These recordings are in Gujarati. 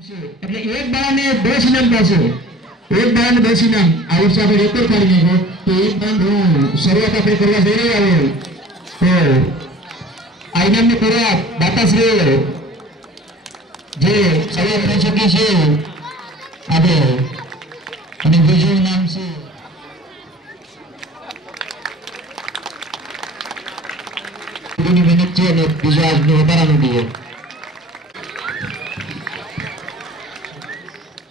એટલે એક દાડાને 10 ઇનામ પાસે એક દાડાને 10 ઇનામ આ વર્ષે આપણે રેકોર્ડ કરી નાખ્યો તો એક દાડા શરૂઆત આપણે કરવા જઈ રહ્યા હવે તો આ ઇનામને કરવા દાતાશ્રી જે શરૂઆત કરી શકે છે આપણે અને બીજું નામ છે પૂરી મહેનત છે અને બીજો આજનો વધારાનો બી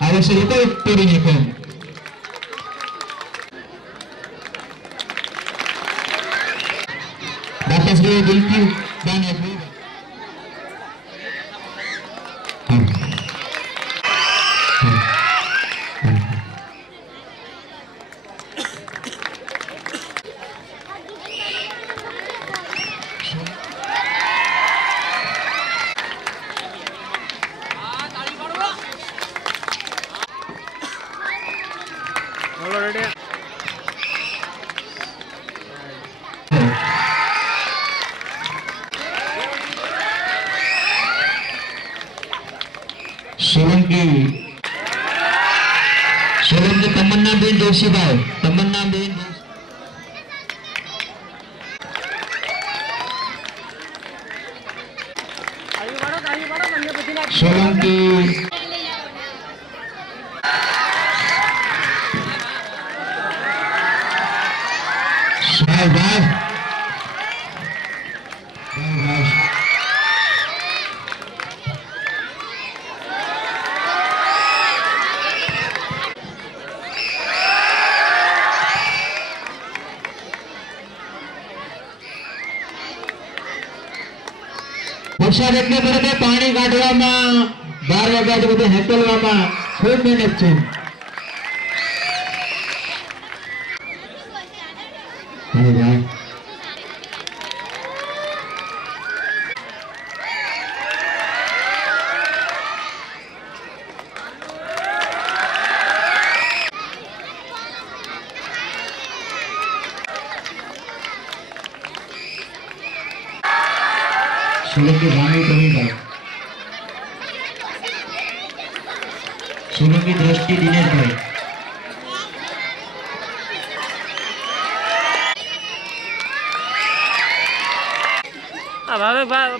a ver si lo puedo pedir con gracias de Dilpi Daniel Solanki Tamanna ben Joshi bhai Tamanna Ben Solanki વરસાદ એટલે બરાબર પાણી કાઢવામાં 12 વાગ્યાથી બધું હેકલવામાં ખૂબ મહેનત છે सोलंकी रानी प्रवीण सोलंकी दृष्टि दिनेश भाई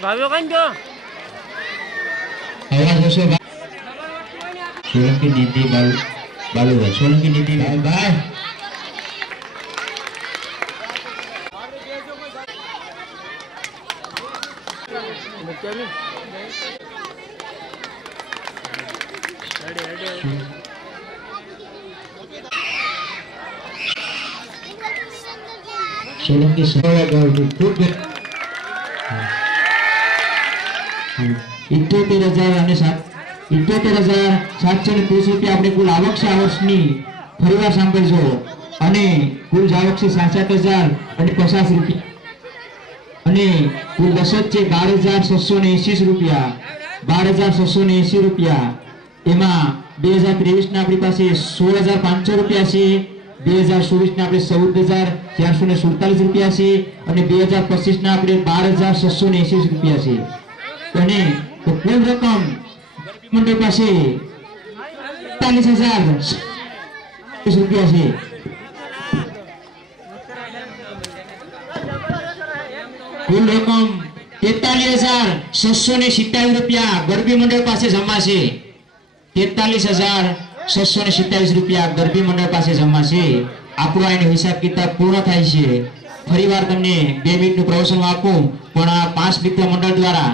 भावियों कहीं जो सोलंकी नीति बालू भाई सोलंकी नीति भाई सोलंकी सरळ गाव खूप 78,730 રૂપિયા આપણે કુલ આવક છે આ વર્ષની ફરીવાર સાંભળજો અને કુલ આવક છે 67,050 રૂપિયા અને કુલ બચત છે 12,680 રૂપિયા 12,680 રૂપિયા એમાં 2023 ના આપણી પાસે 16,500 રૂપિયા છે 2024 ના આપણે 14,447 રૂપિયા છે અને 2025 ના આપણે 12,680 રૂપિયા છે અને તો કુલ રકમ મંડળ પાસે 45,000 રૂપિયા છે કુલ રકમ 43,627 રૂપિયા ગરબી મંડળ પાસે જમા છે 43,627 રૂપિયા ગરબી મંડળ પાસે જમા છે આપણો આનો હિસાબ કિતાબ પૂર્ણ થાય છે ફરીવાર તમને 2 મિનિટનું પ્રવચન આપું પણ આ 5 મિત્ર મંડળ દ્વારા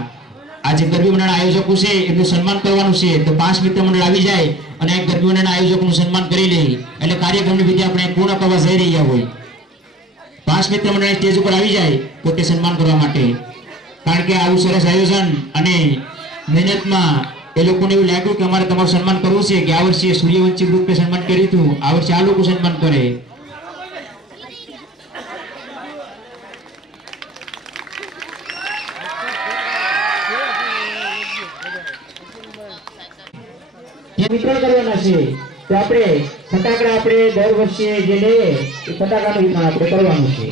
આજે ગરબી મંડળ આયોજકો છે એનું સન્માન કરવાનું છે તો 5 મિત્ર મંડળ આવી જાય અને આ ગરબી મંડળના આયોજકોનું સન્માન કરી લે એટલે કાર્યક્રમની વિધિ આપણે પૂર્ણ કરવા જઈ રહ્યા હોય 5 મિત્ર મંડળ સ્ટેજ ઉપર આવી જાય પોતે સન્માન કરવા માટે કારણ કે આવું સરસ આયોજન અને મહેનતમાં એ લોકોને એવું લાગ્યું કે અમારે તમારું સન્માન કરવું છે કે આ વર્ષે સૂર્યવંશી ગ્રુપે સન્માન કર્યું હતું આ વર્ષે આ લોકો સન્માન કરે વિતરણ કરવાના છે તો આપણે ફટાકડા આપણે દર વર્ષે જે લઈએ એ ફટાકડાનું વિતરણ આપણે કરવાનું છે